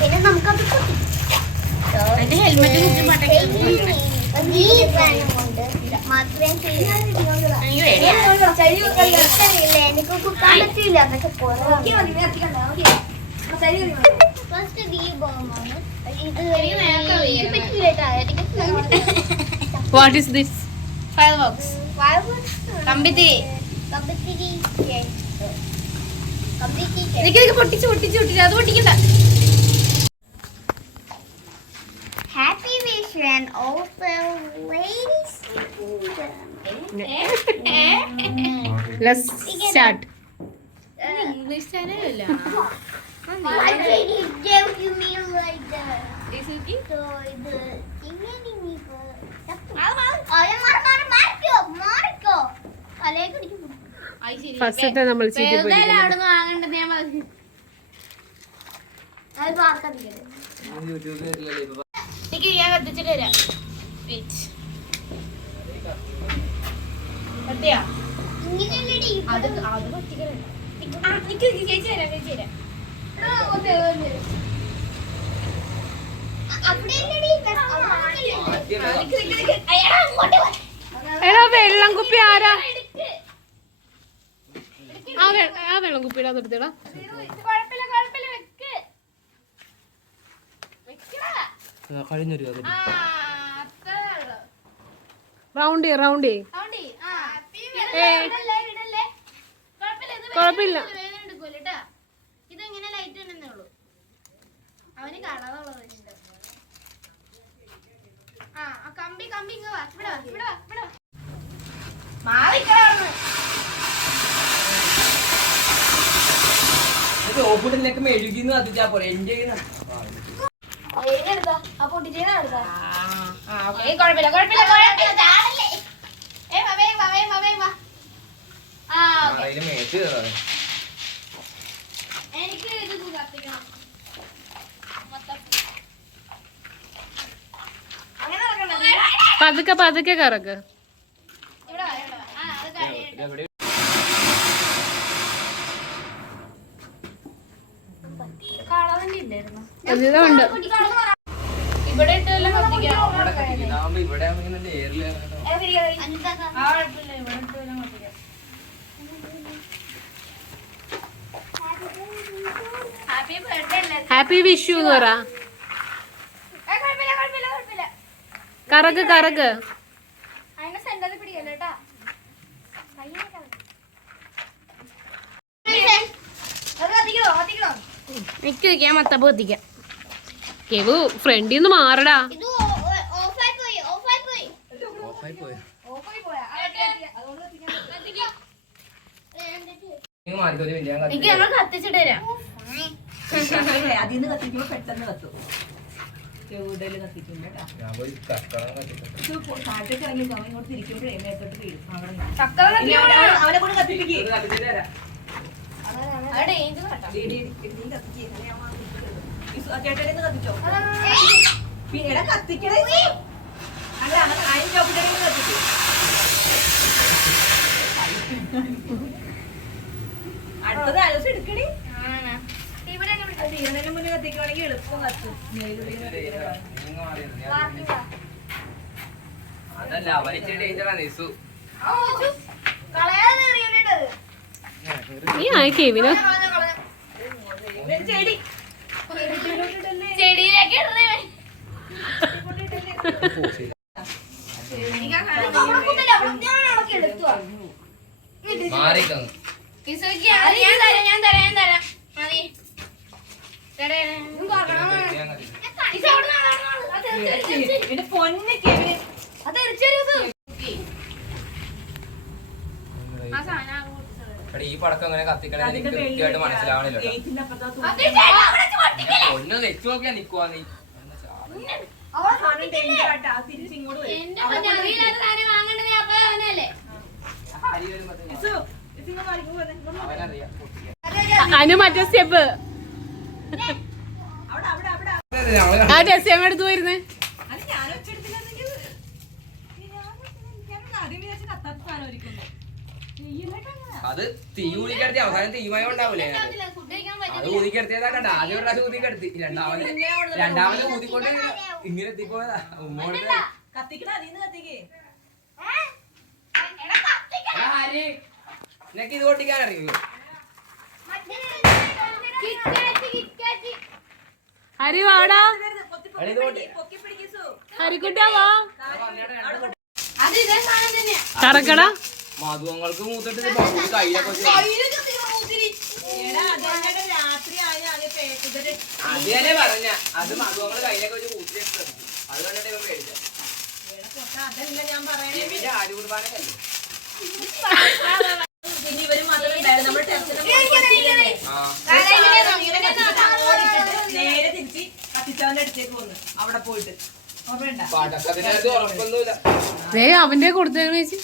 പിന്നെ നമുക്കത് എനിക്ക് കുത്താൻ പറ്റില്ല എന്നൊക്കെ ഫസ്റ്റ് ദീപമാണ് ഇത് What is this? Fireworks. കമ്പിത്തിരി. പൊട്ടിച്ച് അത് പൊട്ടിക്കണ്ട. Happy wish and also ladies. Let's start. English ചാനലല്ല. Why did you give me like that? So ഇത് ഇങ്ങനെ മാറിക്കോ തലേക്ക് പിടിക്കും. ഫസ്റ്റത്തെ നമ്മൾ ചീറ്റി പോയി. എനിക്ക് ഞാൻ കത്തിച്ചിട്ട് തരാം. അത് പൊട്ടിക്കണ്ട. ചേച്ചി തരാം. എടാ വെള്ളം കുപ്പി ആരാ? ആ വെള്ളം കുപ്പിയുടെ നിർത്തിയടാ. റൗണ്ട് കുഴപ്പമില്ല. ഇതെങ്ങനെ ലൈറ്റ് തന്നെ ഉള്ളൂ. അവന് കളറുള്ളത് ഇഷ്ടം. കമ്പി ഇങ്ങ് വാ. ഇവിടെ വാ. മാറിക്കളാണ്. ഓപ്പുട്ടിലേക്ക് മെഴുകിന്ന് കത്തിച്ചാ പോലെ എന്റെ എനിക്ക് ഇത് കത്തിക്കണം. പതുക്കെ കറക്ക്. ഉണ്ട്. ഇവിടെ ഇട്ടെല്ലാം കത്തിക്കാം. ഹാപ്പി വിഷു എന്ന് പറ. കറക്ക് എനിക്ക് ഞാൻ മത്തപ്പ കത്തിക്കാം. കേവു ഫ്രണ്ടിൽ നിന്ന് മാറടാ. എനിക്ക് ഞങ്ങൾ കത്തിച്ചിട്ട് തരാം. അതിന്ന് കത്തിക്കുമ്പോ പെട്ടെന്ന് കത്തും. കാറ്റൊക്കെ ഇറങ്ങി ഇങ്ങോട്ട് തിരിക്കുമ്പോഴേ മേത്തോട്ട് വീഴും. അവനെ കൂടെ കത്തിപ്പിക്കും. ചേട്ടനെ കത്തിച്ചോ. പിന്നെ കത്തിക്കണേ. അല്ല അതിന് ചോപ്പിട്ടേ കത്തിക്കും. അടുത്തത് ആലോചിച്ച് എടുക്കണേ. തീരണേന് മുന്നേ കത്തിക്കുവാണെങ്കിൽ എളുപ്പം കത്തും. അതല്ല അവനിച്ച് ഡേഞ്ചറാണ് ഇസു. നീ ആയി കേവിനോ ചെടി ചെടിയിലേക്ക് മാറിക്കുന്നു. ഞാൻ തരാം. മതി. പൊന്നെ ഈ പടക്കം അങ്ങനെ കത്തിക്കണേ എനിക്ക് കൃത്യമായിട്ട് മനസ്സിലാവണില്ല. ഒന്ന് വെച്ചു നോക്കിയാ നിക്കുവാ നീ. അനു മറ്റേ സ്റ്റെപ്പ് ആ ഡെസ്യം എടുത്തു പോയിരുന്നേ. അത് തീ ഊതിക്കെടുത്തി അവസാനം തീമായി ഉണ്ടാവൂലേ അത് ഊതിക്കെടുത്തിയതാ കണ്ട ആദ്യം ഒരു പ്രാവശ്യം ഊതിക്കെടുത്തി രണ്ടാമത് ഊതിക്കൊണ്ട് ഇങ്ങനെ എത്തിപ്പോയതാ ഉമ്മോട് നിനക്ക് ഇത് പൊട്ടിക്കാൻ അറിയോ ഹരി വാടാ ഹരിക്കുട്ടാ വാ കറക്കടാ മധുവങ്ങൾക്ക് മൂത്തിട്ട് കയ്യിലൊക്കെ അത് തന്നെ പറഞ്ഞ അത് മധുവങ്ങൾ കയ്യിലൊക്കെ വെച്ച് മൂത്തിട്ട് അത് കണ്ടിട്ട് ഇവൻ പേടിച്ച ആര് കുടുംബാനല്ലേ നേരെ തിരിച്ച് കത്തിച്ചവന്റെ അടുത്തേക്ക് വന്നു അവിടെ പോയിട്ട് പടക്കത്തിനകത്ത് ഉറപ്പൊന്നുമില്ല അവന്റെ കൊടുത്തേക്കണ ചേച്ചി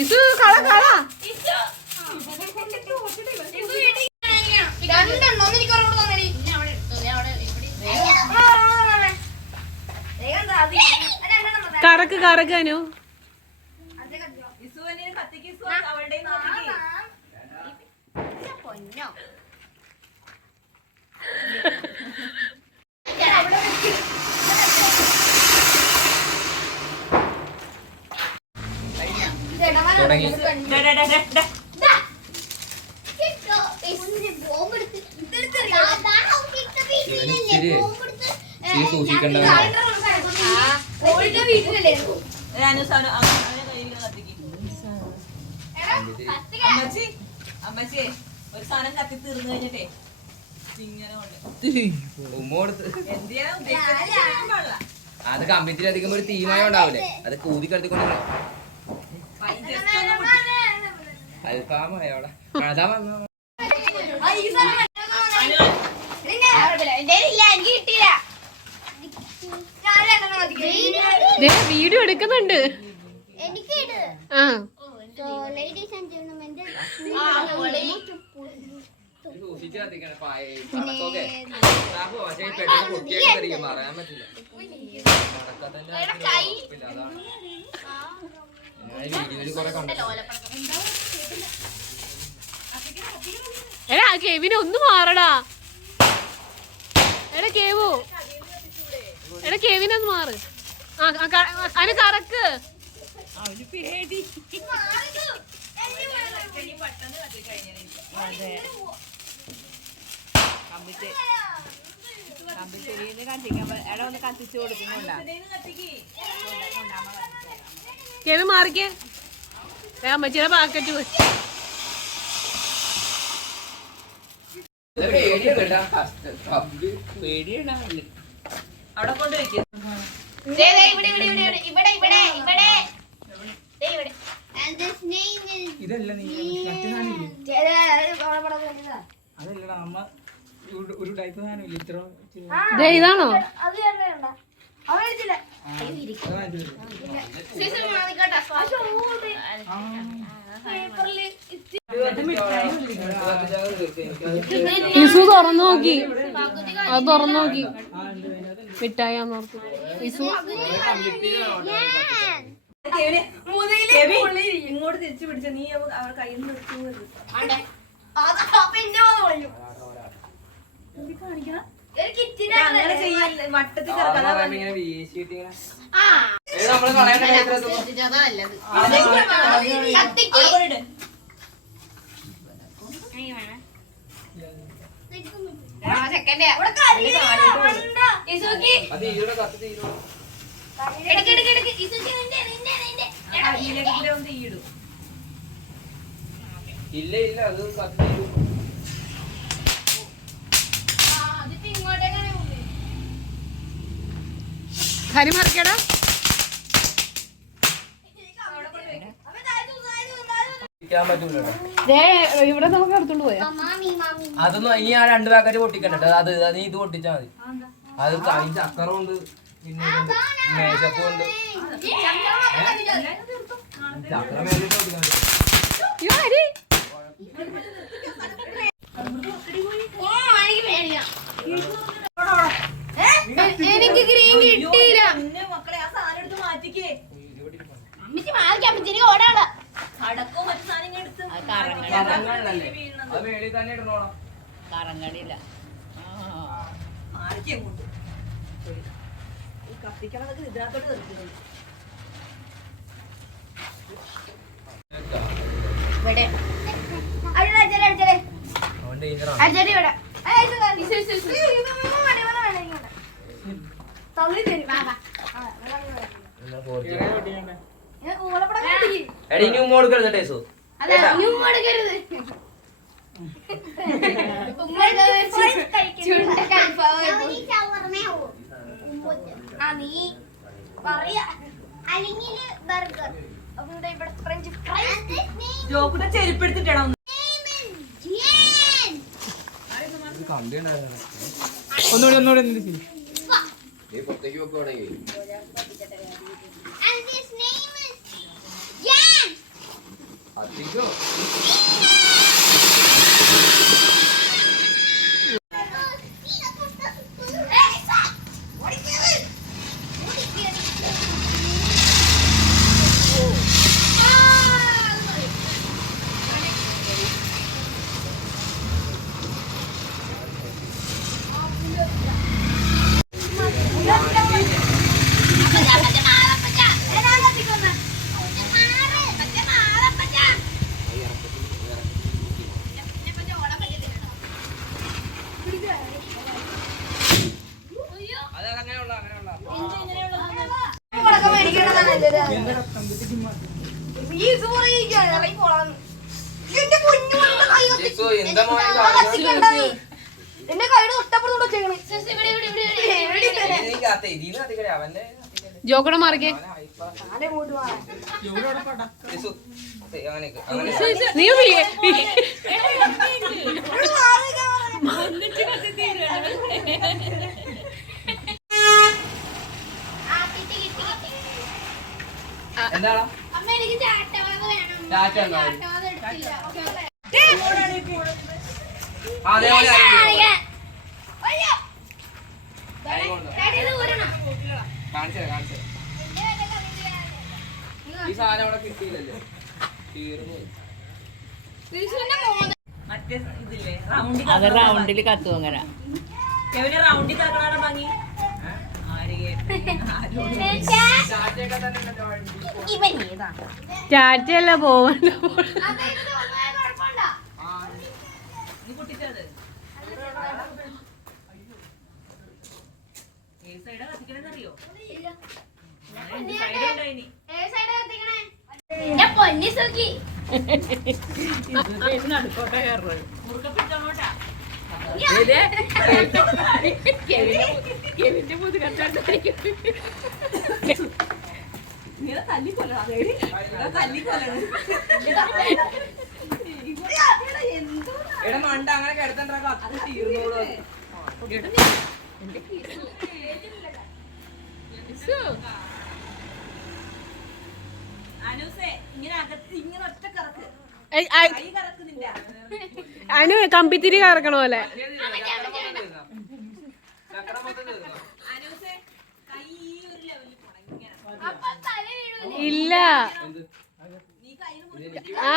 ഇസു കള കള കറക്ക് കറക്കാനു അമ്മച്ചി ഒരു സാധനം കത്തി തീർന്നു കഴിഞ്ഞിട്ടേ ഇങ്ങനെ അത് കമ്പിത്തിലധികം ഒരു തീരുമാനം ഉണ്ടാവൂലേ അത് കൂതി കടത്തിക്കൊണ്ട് അൽഫാമയോടെ അതാ വന്നു വീഡിയോ എടുക്കുന്നുണ്ട് ആ സൂക്ഷിച്ച് കത്തിക്കണം പടക്കൊക്കെ പക്ഷേ പെട്ടെന്ന് പൊട്ടിയാൽ തെറിയും പറയാൻ പറ്റില്ല അതാണ് വീഡിയോയിൽ കുറെ കണ്ടു എടാ കെവിനെ ഒന്ന് മാറടാ എടാ കേവു എടാ കെവിനെ ഒന്ന് മാറ് അതിന് കറക്ക് കെവി മാറിക്കേ അമ്മച്ചിയുടെ പാക്കറ്റ് അവിടെ കൊണ്ട് വെക്കും ഇതല്ല നീ അതല്ലടാ അമ്മ ഒരു ടൈപ്പ് സാധനമില്ല ഇത്ര ഇതാണോ ഇസു തുറന്നു നോക്കി അത് തുറന്നു നോക്കി മിഠായിന്ന് ഓർത്തു ഇസു ഇങ്ങോട്ട് തിരിച്ചു പിടിച്ച നീ അവർ കയ്യിൽ നിന്ന് എടുക്കുന്നത് അങ്ങനെ ചെയ്യല്ലേ വട്ടത്തിൽ ഇല്ല ഇല്ല അത് കത്തിരും ഹരി മറിക്കടാ ഇവിടെ നമുക്ക് എടുത്തോണ്ട് പോയാ അതൊന്നും ഇനി ആ 2 പാക്കറ്റ് പൊട്ടിക്കണ്ട അത് നീ ഇത് പൊട്ടിച്ചാ മതി അത് ചക്കരം ഉണ്ട് പിന്നെ മേശപ്പും ഉണ്ട് ചക്കര മേലിട്ട് പൊട്ടിക്കാൻ എനിക്ക് ഗ്രീൻ കിട്ടിയില്ല മക്കളെ ആ സാധനം കറങ്ങാനല്ലേ? അത് മേളിൽ തന്നെ ഇടണോളാം. കറങ്ങണില്ല. കത്തിക്കണതൊക്കെ ഇതിനകത്തോട്ട് തെറിക്കുന്നത്. ഇവിടെ അവൻ ഡേഞ്ചറാണ്. അടിച്ചടി ഇവിടെ തള്ളി തരും എടി ഇനി ഉമ്മ കൊടുക്കരുത് ടേസു. നീ പറയാ അല്ലെങ്കിൽ ബർഗർ ഇവിടെ ഫ്രഞ്ച് ഫ്രൈസ് ജോക്കുടെ ചെരുപ്പെടുത്തിട്ടാണോ? ഒന്നുകൂടി And his name is Jan. അധികം എന്റെ കൈയുടെ തൊട്ടപ്പുറത്തോട്ട് അവന്റെ ജോക്കടെ മാറിക്കേ. നീ എന്താടാ അമ്മ എനിക്ക് ചാട്ടവാത വേണം. ചാട്ട ഉണ്ടോ? ചാട്ടവാത എടുത്തില്ല. അതേപോലെ കാണിച്ചു ഈ സാധനം അവിടെ കിട്ടിയില്ലല്ലോ, തീർന്നു. മറ്റേ ഇതില്ലേ റൗണ്ടിൽ അത് റൗണ്ടിൽ കത്തും അങ്ങനെ. റൗണ്ടിൽ കറക്കണ ഭംഗി ചാറ്റയൊക്കെ തന്നെ ഉണ്ടല്ലോ വണ്ടി. ചാറ്റയല്ല പോവണ്ട. നീ പൊട്ടിച്ചത് ഏത് സൈഡാ കത്തിക്കണെന്നറിയോ? സൈഡ് ഉണ്ടായിനി നടുക്കോട്ടെ കയറുന്നത്. മുറുക്കപ്പിടിച്ചോട്ടാ. കെവിന്റെ മുത് കണ്ടായിരിക്കും. ഇങ്ങനെ തല്ലിക്കൊല്ലണം. തല്ലിക്കൊല്ലണം. എടാ മണ്ട അങ്ങനെ കിടത്തണ്ട, അത് തീർന്നോളൂ. അനുസേ ഇങ്ങനെ അകത്ത് ഇങ്ങനെ ഒറ്റ കറക്ക്. കൈ കറക്കുന്നില്ല. അനു കമ്പിത്തിരി കറക്കണ പോലെ. അനുസേ കൈ ഈ ഒരു ലെവലിൽ പോണം ഇങ്ങനെ. ഇല്ല. നീ കയ്യിൽ ആ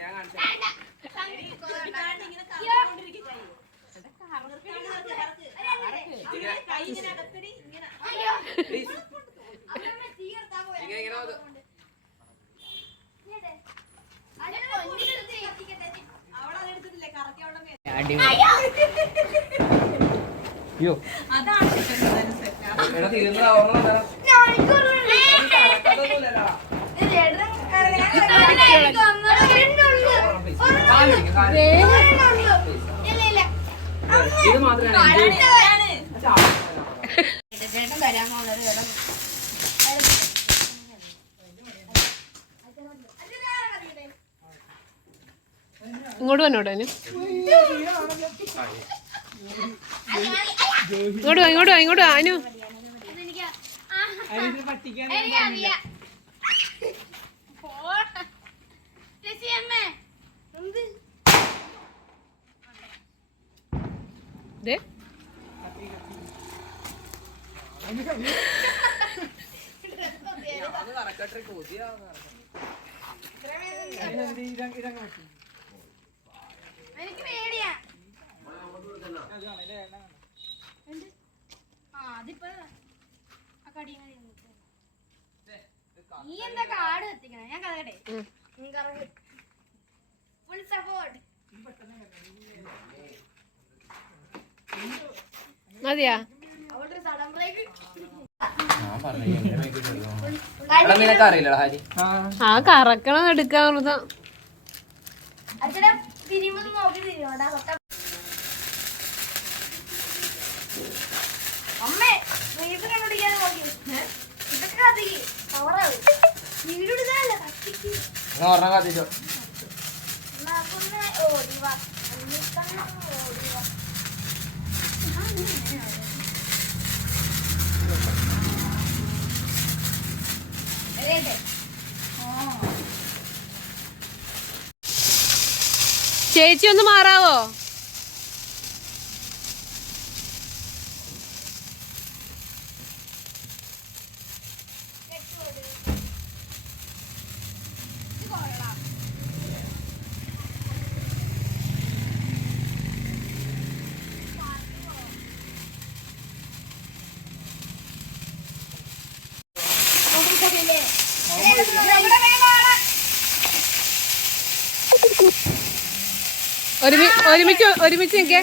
ഞാൻ കാണിച്ചു. ഇങ്ങനെ കറക്കിക്കൊണ്ടിരിക്കും കൈ. കൈ ഇങ്ങനെ അകത്തടി ഇങ്ങനെ. ഇങ്ങനെ അവളതെടുത്തിട്ടില്ലേ കറക്കി അവളുടെ മേലെ. അയ്യോ അതാണ് അനുസേ. എടാ തീർന്നതാ, ഓർമ്മ തരാം. കറക്കത്തൊന്നുമില്ലല്ലോ. ഇത് മാത്രമാണ് ഇങ്ങോട്ട് വന്നോട്ടെ അനു. ഇങ്ങോട്ട് വാ, ഇങ്ങോട്ട് വാ, ഇങ്ങോട്ട് വാ അനു. ദേ കറക്കട്ടെ, കൊതിയാ. എനിക്ക് പേടിയാ. അതിപ്പോ നീ എന്താ കാട് കത്തിക്കണേ? ഞാൻ കഥകട്ടെ. Full support. മതിയാ? അവളുടെ സഡൻ ബ്രേക്ക്. നിനക്ക് അറിയില്ലടാ ഹാരി. ആ കറക്കണം എടുക്കാറുള്ളതാ. അച്ഛനെ തിരിയുമ്പോ നോക്കി തിരിയോടാ. അമ്മേ വീട് കണ്ടുപിടിക്കാതെ നോക്കി. ഇതൊക്കെ കത്തിക്ക് കവറാവും. വീട് എടുക്കാനല്ല കത്തിക്ക്. ഒരെണ്ണം കത്തിച്ചോ. ഓടിവാ ഓടിവാ. ചേച്ചി ഒന്ന് മാറാവോ? ഒരുമിച്ച് നിൽക്കേ.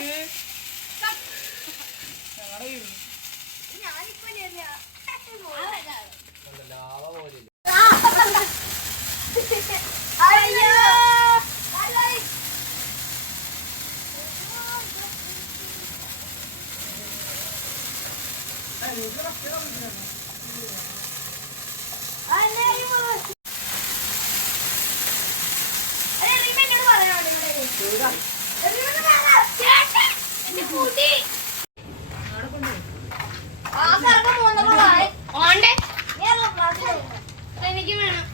എനിക്ക് വേണം.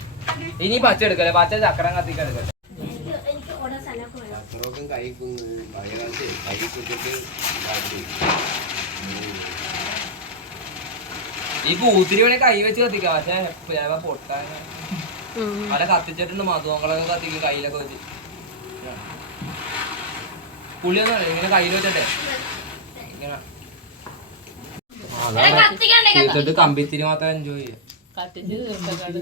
ഇനി പച്ച എടുക്കല്ലേ, പച്ച ചക്രം കത്തിക്ക എടുക്കട്ടെ. ഈ കൂത്തിരി വേണേ കൈ വെച്ച് കത്തിക്കാം, പക്ഷെ പൊട്ടാൻ പല കത്തിച്ചിട്ടുണ്ട്. മധുവങ്ങളൊക്കെ കത്തിക്കും കയ്യിലൊക്കെ വെച്ച്. പുള്ളിയൊന്നും അറിയാം, ഇങ്ങനെ കയ്യിൽ വെച്ചിട്ടെ ഇങ്ങനെ തീർത്തിട്ട് കമ്പിത്തിരി മാത്രം എൻജോയ് ചെയ്യാം. കത്തിച്ച് തീർത്തക്കാട്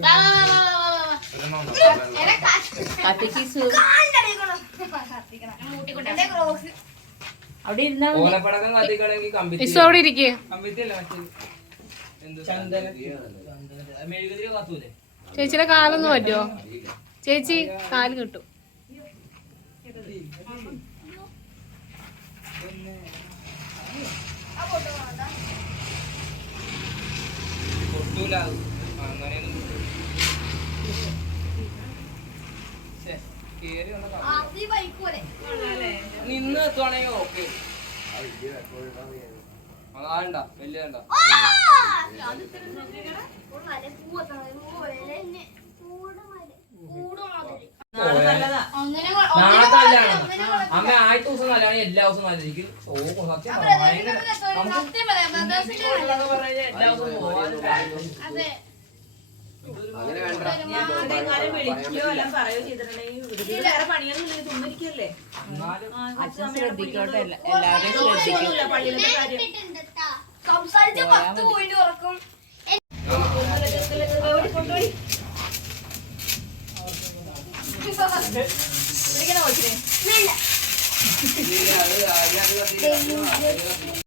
അവിടെ ഇരുന്നാ ഓലപ്പടക്കം കത്തിക്കണമെങ്കിൽ ഇസ് അവിടെ ഇരിക്കേ. കമ്പിത്തിരിയല്ല മറ്റേ മെഴുകുതിരി കത്തൂലേ. ചേച്ചിയുടെ കാലൊന്ന് പറ്റുമോ? ചേച്ചി കാല് കിട്ടും. പൊട്ടൂല അങ്ങനെയൊന്നും. നിന്ന് എത്തുവാണെങ്കിൽ ഓക്കെ. അതാണ്ട വലിയ വേണ്ട. നാളെ കല്യാണം. അമ്മ ആദ്യത്തെ ദിവസം കല്യാണം, എല്ലാ ദിവസവും നല്ലതായിരിക്കും. സത്യം ഭയങ്കര എല്ലാ ദിവസവും വിളിക്കുകയോ എല്ലാം പറയുകയോ ചെയ്തിട്ടുണ്ടെങ്കിൽ വേറെ പണിയൊന്നും ഇല്ലെങ്കിൽ തുമ്മിരിക്കല്ലേ. അച്ഛൻ ശ്രദ്ധിക്കോട്ടെ, എല്ലാവരും ശ്രദ്ധിക്കും. പള്ളിയിലത്തെ കാര്യം സംസാരിച്ച 10 പോയിന്റ് ഉറക്കും. കൊണ്ടുപോയി വേണ്ട. അത്